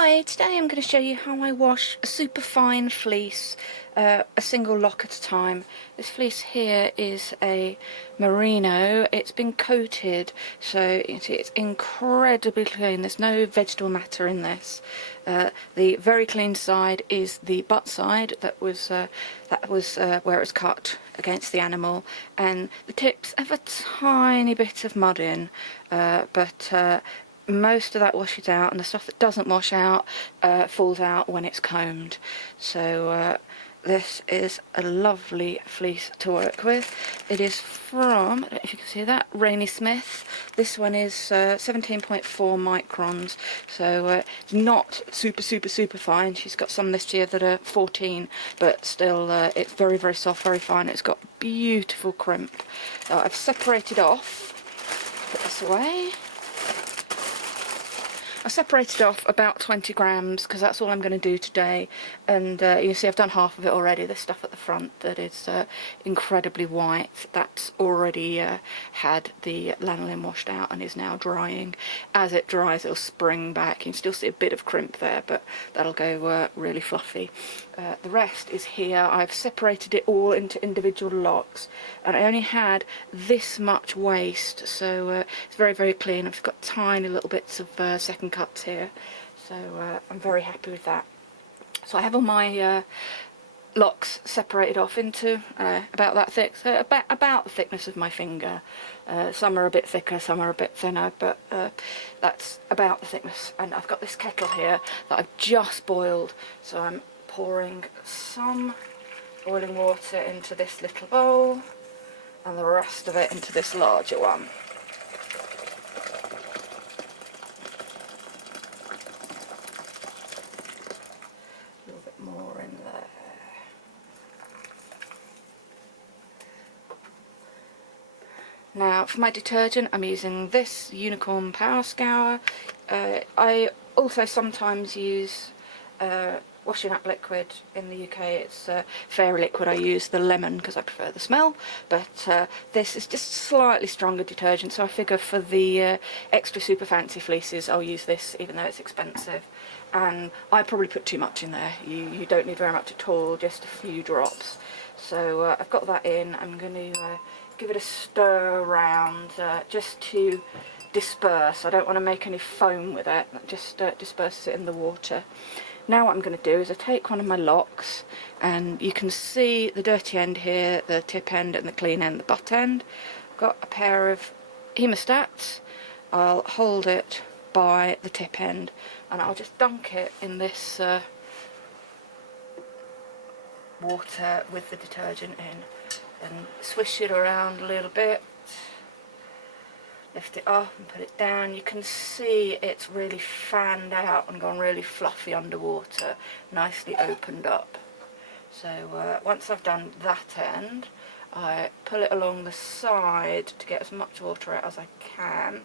Hi, today I'm going to show you how I wash a super fine fleece, a single lock at a time. This fleece here is a merino. It's been coated, so you can see it's incredibly clean. There's no vegetable matter in this. The very clean side is the butt side that was where it was cut against the animal, and the tips have a tiny bit of mud in, but most of that washes out, and the stuff that doesn't wash out falls out when it's combed. So this is a lovely fleece to work with. It is from, I don't know if you can see that, Rainy Smith. This one is 17.4 microns, so not super fine. She's got some this year that are 14, but still it's very soft, very fine. It's got beautiful crimp. I've separated off, put this away. I separated off about 20 grams because that's all I'm going to do today, and you can see I've done half of it already. This stuff at the front that is incredibly white, that's already had the lanolin washed out and is now drying. As it dries it'll spring back. You can still see a bit of crimp there, but that'll go really fluffy. The rest is here. I've separated it all into individual locks, and I only had this much waste, so it's very clean. I've got tiny little bits of second cuts here, so I'm very happy with that. So I have all my locks separated off into about that thick, so about the thickness of my finger. Some are a bit thicker, some are a bit thinner, but that's about the thickness. And I've got this kettle here that I've just boiled, so I'm pouring some boiling water into this little bowl and the rest of it into this larger one. A little bit more in there. Now for my detergent I'm using this Unicorn Power Scour. I also sometimes use washing up liquid. In the UK it's Fairy Liquid. I use the lemon because I prefer the smell, but this is just slightly stronger detergent, so I figure for the extra super fancy fleeces I'll use this, even though it's expensive. And I probably put too much in there. You don't need very much at all, just a few drops. So I've got that in. I'm going to give it a stir around just to disperse. I don't want to make any foam with it, just disperse it in the water. Now what I'm going to do is I take one of my locks, and you can see the dirty end here, the tip end, and the clean end, the butt end. I've got a pair of hemostats. I'll hold it by the tip end and I'll just dunk it in this water with the detergent in, and swish it around a little bit, lift it up and put it down. You can see it's really fanned out and gone really fluffy underwater, nicely opened up. So once I've done that end, I pull it along the side to get as much water out as I can,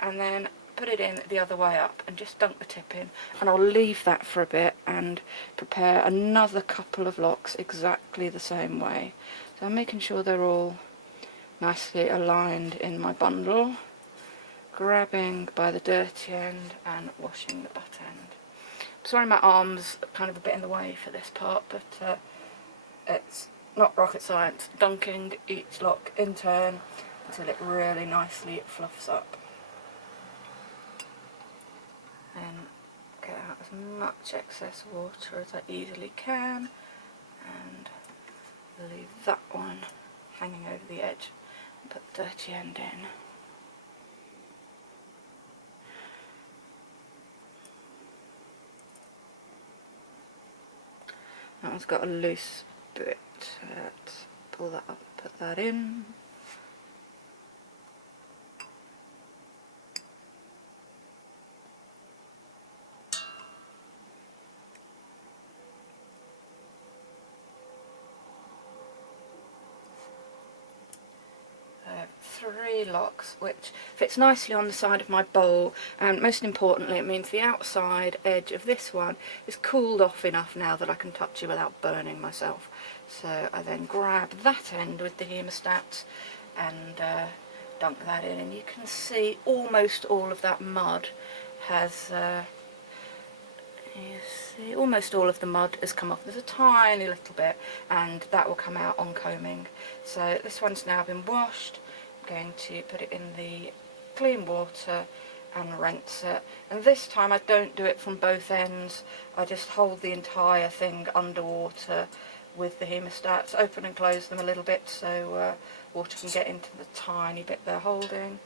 and then put it in the other way up and just dunk the tip in, and I'll leave that for a bit and prepare another couple of locks exactly the same way. So I'm making sure they're all nicely aligned in my bundle, grabbing by the dirty end and washing the butt end. I'm sorry my arm's kind of a bit in the way for this part, but it's not rocket science. Dunking each lock in turn until it really nicely fluffs up. And get out as much excess water as I easily can, and leave that one hanging over the edge and put the dirty end in. That one's got a loose bit. Let's pull that up, put that in. I have 3 locks, which fits nicely on the side of my bowl, and most importantly it means the outside edge of this one is cooled off enough now that I can touch it without burning myself. So I then grab that end with the hemostat and dunk that in, and you can see almost all of that mud has You see, almost all of the mud has come off. There's a tiny little bit, and that will come out on combing. So this one's now been washed. I'm going to put it in the clean water and rinse it. And this time I don't do it from both ends. I just hold the entire thing underwater with the hemostats, open and close them a little bit so water can get into the tiny bit they're holding,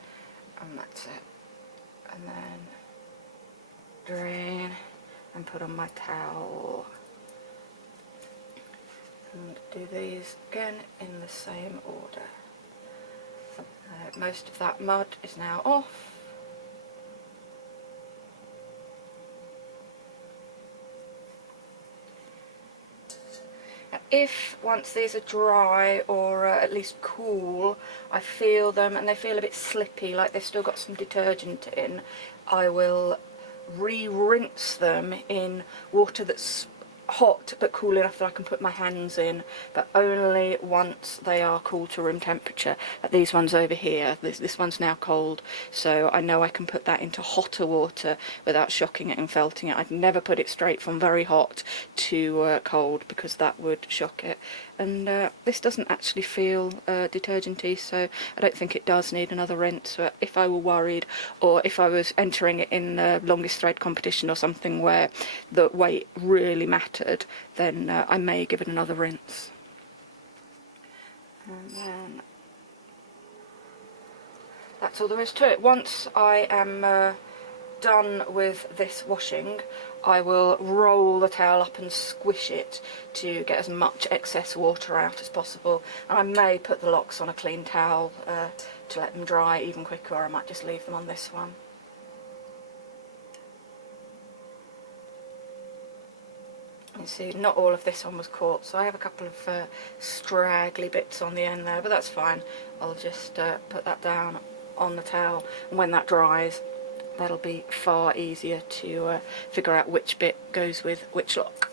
and that's it. And then drain and put on my towel, and do these again in the same order. Most of that mud is now off. If once these are dry or at least cool, I feel them and they feel a bit slippy, like they've still got some detergent in, I will re-rinse them in water that's hot but cool enough that I can put my hands in, but only once they are cool to room temperature. These ones over here, this one's now cold, so I know I can put that into hotter water without shocking it and felting it. I'd never put it straight from very hot to cold because that would shock it. And this doesn't actually feel detergenty, so I don't think it does need another rinse. But if I were worried, or if I was entering it in the longest thread competition or something where the weight really mattered, then I may give it another rinse. And then that's all there is to it. Once I am done with this washing, I will roll the towel up and squish it to get as much excess water out as possible. And I may put the locks on a clean towel to let them dry even quicker, or I might just leave them on this one. You see, not all of this one was caught, so I have a couple of straggly bits on the end there, but that's fine. I'll just put that down on the towel, and when that dries, that'll be far easier to figure out which bit goes with which lock.